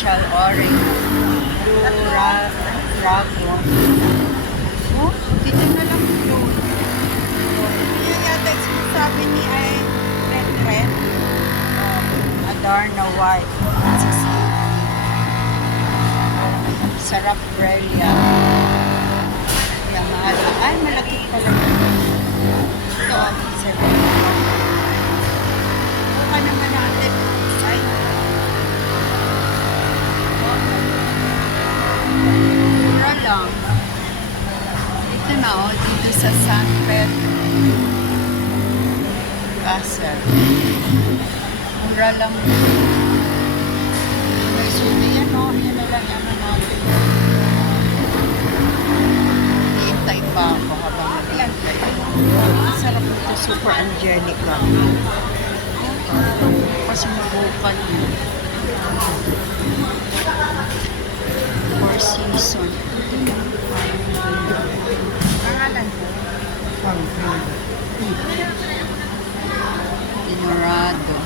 artificial orange, blue dragon. Oh, dito na lang blue. Kaya yata sabi ni ay red. Adorno white. Sarap Brea. Kaya mahal. Ay, malaki pala. Ito, 7. Buka naman natin. Ay. Mura lang. Ito na, oh, dito sa San Pedro. Castle. Mura lang. May sumi yan, oh. Yan na lang naman natin. Hintay pa ako habang naghihintay. Masarap ito, super Angelica. Kasi mabukal yun. Four season. Pangalan ko? Dinorado.